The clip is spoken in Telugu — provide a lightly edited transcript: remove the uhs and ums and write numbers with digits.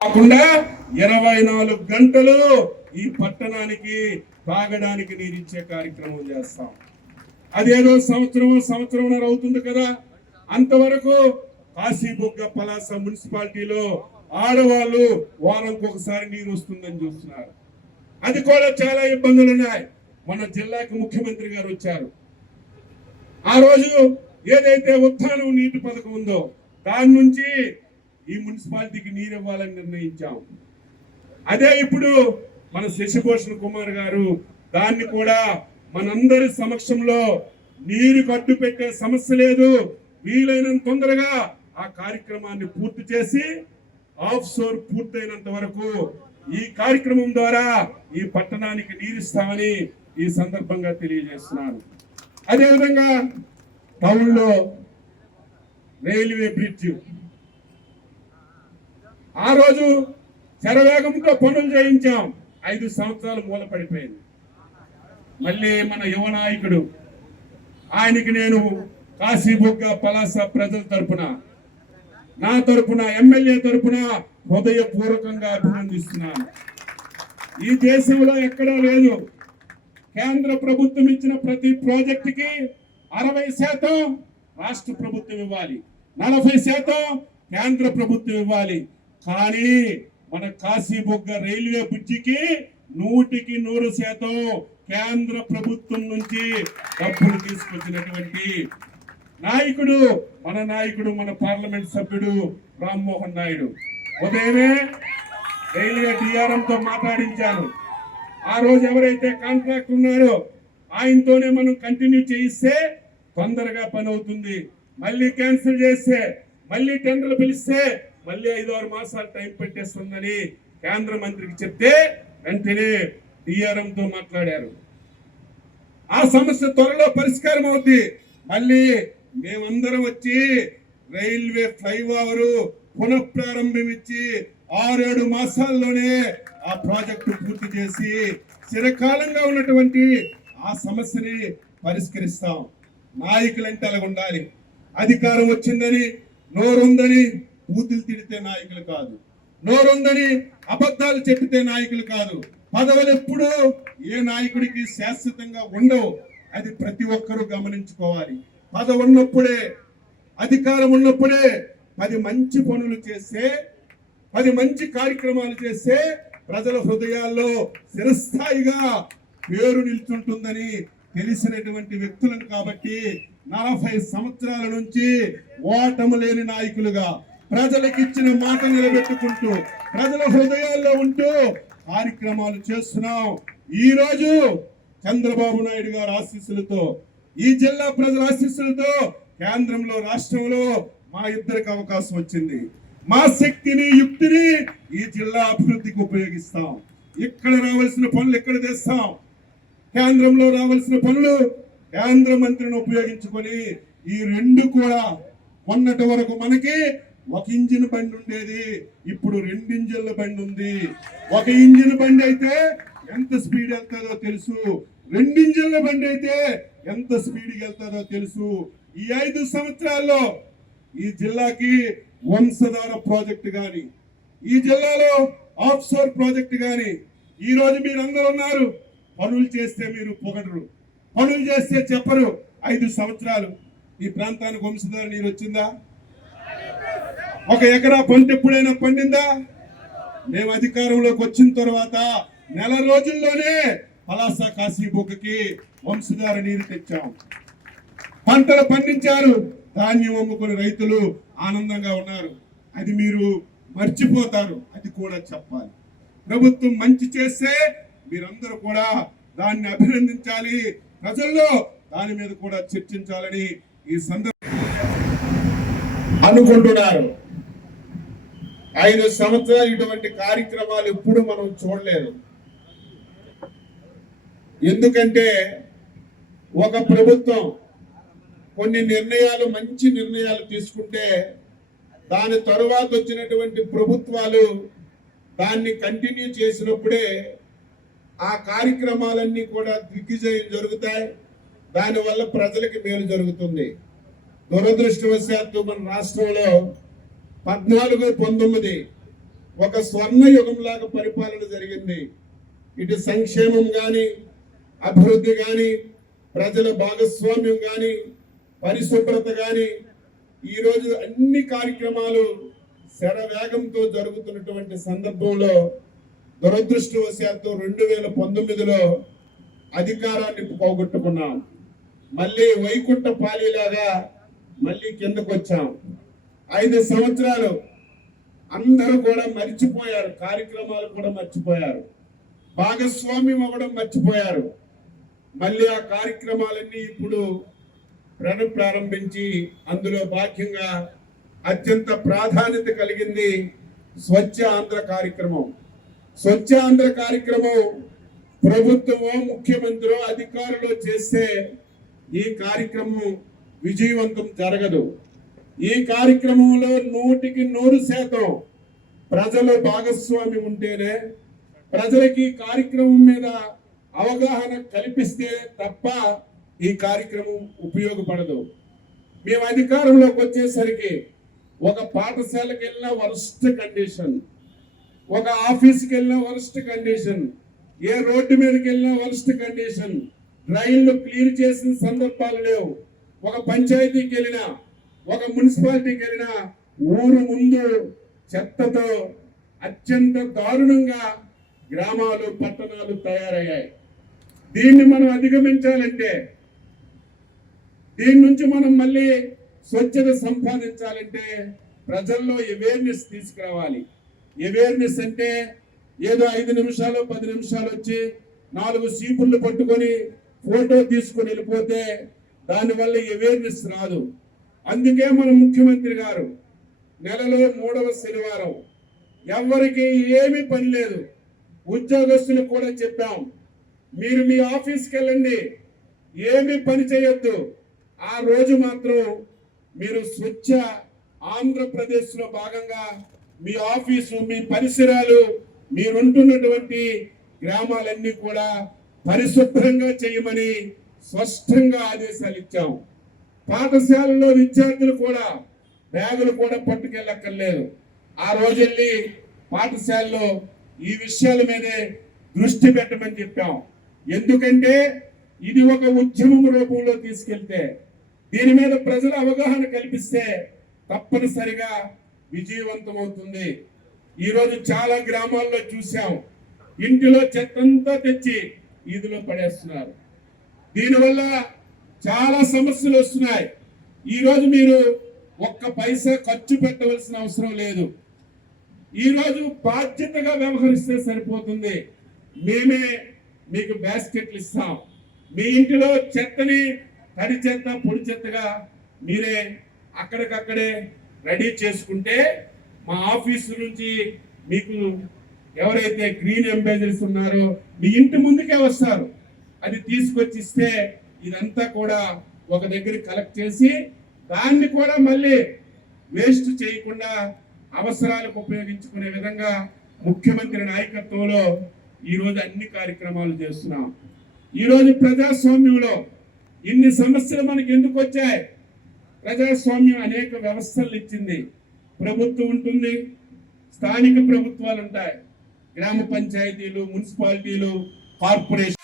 కాకుండా 24 గంటలు ఈ పట్టణానికి తాగడానికి నీరిచ్చే కార్యక్రమం చేస్తాం. అదేదో సంవత్సరంన్నర అవుతుంది కదా, అంతవరకు కాశీబుగ్గ పలాస మున్సిపాలిటీలో ఆడవాళ్ళు వారానికి ఒకసారి నీరు వస్తుందని చూస్తున్నారు. అది కూడా చాలా ఇబ్బందులు ఉన్నాయి. మన జిల్లాకు ముఖ్యమంత్రి గారు వచ్చారు. ఆ రోజు ఏదైతే ఉత్థానం నీటి పథకం ఉందో దాని నుంచి ఈ మున్సిపాలిటీకి నీరు ఇవ్వాలని నిర్ణయించాం. అదే ఇప్పుడు మన శశిభూషణ్ కుమార్ గారు దాన్ని కూడా మనందరి సమక్షంలో నీరు కట్టు పెట్టే సమస్య లేదు, వీలైనంత తొందరగా ఆ కార్యక్రమాన్ని పూర్తి చేసి ఆఫ్ షోర్ పూర్తయినంత వరకు ఈ కార్యక్రమం ద్వారా ఈ పట్టణానికి నీరిస్తామని ఈ సందర్భంగా తెలియజేస్తున్నాను. అదేవిధంగా టౌన్ లో రైల్వే బ్రిడ్జ్ ఆ రోజు శరవేగంతో పనులు చేయించాం. 5 సంవత్సరాలు మూలపడిపోయింది. మళ్ళీ మన యువ నాయకుడు ఆయనకి నేను కాశీబుగ్గ పలాస ప్రజల తరపున, నా తరపున, ఎమ్మెల్యే తరపున హృదయపూర్వకంగా అభినందిస్తున్నాను. ఈ దేశంలో ఎక్కడా లేదు. కేంద్ర ప్రభుత్వం ఇచ్చిన ప్రతి ప్రాజెక్టుకి 60% రాష్ట్ర ప్రభుత్వం ఇవ్వాలి, 40% కేంద్ర ప్రభుత్వం ఇవ్వాలి. కానీ మన కాశీబుగ్గ రైల్వే బ్రిడ్జికి 100% కేంద్ర ప్రభుత్వం నుంచి డబ్బులు తీసుకొచ్చినటువంటి నాయకుడు మన పార్లమెంట్ సభ్యుడు రామ్మోహన్ నాయుడు. ఉదయమే రైల్వే డిఆర్ఎం తో మాట్లాడించాను. ఆ రోజు ఎవరైతే కాంట్రాక్ట్ ఉన్నారో ఆయనతోనే మనం కంటిన్యూ చేయిస్తే తొందరగా పని అవుతుంది. మళ్ళీ క్యాన్సిల్ చేస్తే, మళ్ళీ టెండర్లు పిలిస్తే మళ్ళీ 5-6 మాసాలు టైం పెట్టేస్తుందని కేంద్ర మంత్రికి చెప్తే వెంటనే డిఆర్ఎం తో మాట్లాడారు. ఆ సమస్య త్వరలో పరిష్కారం అవుద్ది. మళ్ళీ మేమందరం వచ్చి రైల్వే ఫ్లైఓవర్ పునఃప్రారంభించి 6-7 మాసాల్లోనే ఆ ప్రాజెక్టు పూర్తి చేసి చిరకాలంగా ఉన్నటువంటి ఆ సమస్యని పరిష్కరిస్తాం. నాయకులంటే అలా ఉండాలి. అధికారం వచ్చిందని, నోరుందని బూతులు తిడితే నాయకులు కాదు, నోరుందని అబద్ధాలు చెప్పితే నాయకులు కాదు. పదవులు ఎప్పుడూ ఏ నాయకుడికి శాశ్వతంగా ఉండవు. అది ప్రతి ఒక్కరూ గమనించుకోవాలి. పదవి ఉన్నప్పుడే, అధికారం ఉన్నప్పుడే 10 మంచి పనులు చేస్తే, 10 మంచి కార్యక్రమాలు చేస్తే ప్రజల హృదయాల్లో చిరస్థాయిగా పేరు నిల్చుంటుందని తెలిసినటువంటి వ్యక్తులను కాబట్టి 40 సంవత్సరాల నుంచి ఓటము లేని నాయకులుగా ప్రజలకు ఇచ్చిన మాట నిలబెట్టుకుంటూ ప్రజల హృదయాల్లో ఉంటూ కార్యక్రమాలు చేస్తున్నాం. ఈ రోజు చంద్రబాబు నాయుడు గారి ఆశీస్సులతో, ఈ జిల్లా ప్రజల ఆశీస్సులతో కేంద్రంలో, రాష్ట్రంలో మా ఇద్దరికి అవకాశం వచ్చింది. మా శక్తిని, యుక్తిని ఈ జిల్లా అభివృద్ధికి ఉపయోగిస్తాం. ఇక్కడ రావాల్సిన పనులు ఇక్కడ చేస్తాం. కేంద్రంలో రావాల్సిన పనులు కేంద్ర మంత్రిని ఉపయోగించుకొని ఈ 2 కూడా మొన్నటి వరకు మనకి 1 ఇంజిన్ బండి ఉండేది, ఇప్పుడు 2 ఇంజిన్ల బండి ఉంది. 1 ఇంజిన్ బండి అయితే ఎంత స్పీడ్ వెళ్తాదో తెలుసు, 2 ఇంజిన్ల బండి అయితే ఎంత స్పీడ్ వెళ్తాదో తెలుసు. ఈ 5 సంవత్సరాల్లో ఈ జిల్లాకి వంశధార ప్రాజెక్టు గాని, ఈ జిల్లాలో ఆఫ్ షోర్ ప్రాజెక్టు గాని, ఈ రోజు మీరందరూ ఉన్నారు. పనులు చేస్తే మీరు పొగడరు, పనులు చేస్తే చెప్పరు. 5 సంవత్సరాలు ఈ ప్రాంతానికి వంశధార నీరు వచ్చిందా? 1 ఎకరా పంట ఎప్పుడైనా పండిందా? మేము అధికారంలోకి వచ్చిన తర్వాత నెల రోజుల్లోనే పలాస కాశీబుగ్గకి వంశధార నీరు తెచ్చాం. పంటలు పండించారు, ధాన్యం అమ్ముకుని రైతులు ఆనందంగా ఉన్నారు. అది మీరు మర్చిపోతారు, అది కూడా చెప్పాలి. ప్రభుత్వం మంచి చేస్తే మీరందరూ కూడా దాన్ని అభినందించాలి, ప్రజల్లో దాని మీద కూడా చర్చించాలని ఈ సందర్భంగా అనుకుంటున్నారు. 5 సంవత్సరాలు ఇటువంటి కార్యక్రమాలు ఎప్పుడు మనం చూడలేదు. ఎందుకంటే ఒక ప్రభుత్వం కొన్ని నిర్ణయాలు, మంచి నిర్ణయాలు తీసుకుంటే దాని తరువాత వచ్చినటువంటి ప్రభుత్వాలు దాన్ని కంటిన్యూ చేసినప్పుడే ఆ కార్యక్రమాలన్నీ కూడా దిగ్విజయం జరుగుతాయి. దానివల్ల ప్రజలకి మేలు జరుగుతుంది. దురదృష్టవశాత్తు మన రాష్ట్రంలో 14, 19 ఒక స్వర్ణ యుగంలాగా పరిపాలన జరిగింది. ఇటు సంక్షేమం కానీ, అభివృద్ధి కానీ, ప్రజల భాగస్వామ్యం కానీ, పరిశుభ్రత కానీ, ఈరోజు అన్ని కార్యక్రమాలు శరవేగంతో జరుగుతున్నటువంటి సందర్భంలో దురదృష్టవశాత్తు 2019లో అధికారాన్ని పోగొట్టుకున్నాం. మళ్ళీ వైకుంఠ పాలిలాగా మళ్ళీ కిందకు వచ్చాం. 5 సంవత్సరాలు అందరూ కూడా మర్చిపోయారు, కార్యక్రమాలు కూడా మర్చిపోయారు, భాగస్వామ్యం అవ్వడం మర్చిపోయారు. మళ్ళీ ఆ కార్యక్రమాలన్నీ ఇప్పుడు ప్రారంభించి అందులో భాగ్యంగా అత్యంత ప్రాధాన్యత కలిగింది స్వచ్ఛ ఆంధ్ర కార్యక్రమం. స్వచ్ఛ ఆంధ్ర కార్యక్రమం ప్రభుత్వమో ముఖ్యమంత్రి అధికారులు చేస్తే ఈ కార్యక్రమం విజయవంతం జరగదు. ఈ కార్యక్రమంలో 100% ప్రజల భాగస్వామ్యం ఉంటేనే, ప్రజలకి కార్యక్రమం మీద అవగాహన కల్పిస్తే తప్ప ఈ కార్యక్రమం ఉపయోగపడదు. మేము అధికారంలోకి వచ్చేసరికి ఒక పాఠశాలకు వెళ్ళిన వరస్ట్ కండిషన్, ఒక ఆఫీస్కి వెళ్ళిన వరస్ట్ కండిషన్, ఏ రోడ్డు మీదకి వెళ్ళినా వరస్ట్ కండిషన్, డ్రైన్లు క్లియర్ చేసిన సందర్భాలు లేవు. ఒక పంచాయతీకి వెళ్ళినా, ఒక మున్సిపాలిటీకి వెళ్ళినా ఊరు ముందు చెత్తతో అత్యంత దారుణంగా గ్రామాలు, పట్టణాలు తయారయ్యాయి. దీన్ని మనం అధిగమించాలంటే, దీని నుంచి మనం మళ్ళీ స్వచ్ఛత సంపాదించాలంటే ప్రజల్లో అవేర్నెస్ తీసుకురావాలి. అవేర్నెస్ అంటే ఏదో 5 నిమిషాలు 10 నిమిషాలు వచ్చి 4 సీపుళ్ళు పట్టుకొని ఫోటో తీసుకొని వెళ్ళిపోతే దానివల్ల అవేర్నెస్ రాదు. అందుకే మన ముఖ్యమంత్రి గారు నెలలో 3వ శనివారం ఎవరికి ఏమీ పని లేదు, ఉద్యోగస్తులకు కూడా చెప్పాం, మీరు మీ ఆఫీస్కి వెళ్ళండి, ఏమీ పని చేయొద్దు, ఆ రోజు మాత్రం మీరు స్వచ్ఛ ఆంధ్రప్రదేశ్లో భాగంగా మీ ఆఫీసు, మీ పరిసరాలు, మీరుంటున్నటువంటి గ్రామాలన్నీ కూడా పరిశుభ్రంగా చేయమని స్పష్టంగా ఆదేశాలు ఇచ్చాం. పాఠశాలలో విద్యార్థులు కూడా బ్యాగులు కూడా పట్టుకెళ్ళక్కర్లేదు. ఆ రోజు వెళ్ళి పాఠశాలలో ఈ విషయాల మీదే దృష్టి పెట్టమని చెప్పాం. ఎందుకంటే ఇది ఒక ఉద్యమం రూపంలో తీసుకెళ్తే, దీని మీద ప్రజల అవగాహన కల్పిస్తే తప్పనిసరిగా విజయవంతం అవుతుంది. ఈరోజు చాలా గ్రామాల్లో చూసాం, ఇంటిలో చెత్తంతా తెచ్చి వీధిలో పడేస్తున్నారు. దీనివల్ల చాలా సమస్యలు వస్తున్నాయి. ఈరోజు మీరు ఒక్క పైసా ఖర్చు పెట్టవలసిన అవసరం లేదు. ఈరోజు బాధ్యతగా వ్యవహరిస్తే సరిపోతుంది. మేమే మీకు బాస్కెట్లు ఇస్తాం. మీ ఇంటిలో చెత్తని తడి చెత్త, పొడి చెత్తగా మీరే అక్కడికక్కడే రెడీ చేసుకుంటే మా ఆఫీసు నుంచి మీకు ఎవరైతే గ్రీన్ అంబాసిడర్స్ ఉన్నారో మీ ఇంటి ముందుకే వస్తారు. అది తీసుకొచ్చి ఇస్తే ఇదంతా కూడా ఒక దగ్గర కలెక్ట్ చేసి దాన్ని కూడా మళ్ళీ వేస్ట్ చేయకుండా అవసరాలకు ఉపయోగించుకునే విధంగా ముఖ్యమంత్రి నాయకత్వంలో ఈరోజు అన్ని కార్యక్రమాలు చేస్తున్నాం. ఈరోజు ప్రజాస్వామ్యంలో ఇన్ని సమస్యలు మనకి ఎందుకు వచ్చాయి? ప్రజాస్వామ్యం అనేక వ్యవస్థలు ఇచ్చింది. ప్రభుత్వం ఉంటుంది, స్థానిక ప్రభుత్వాలు ఉంటాయి, గ్రామ పంచాయతీలు, మున్సిపాలిటీలు, కార్పొరేషన్.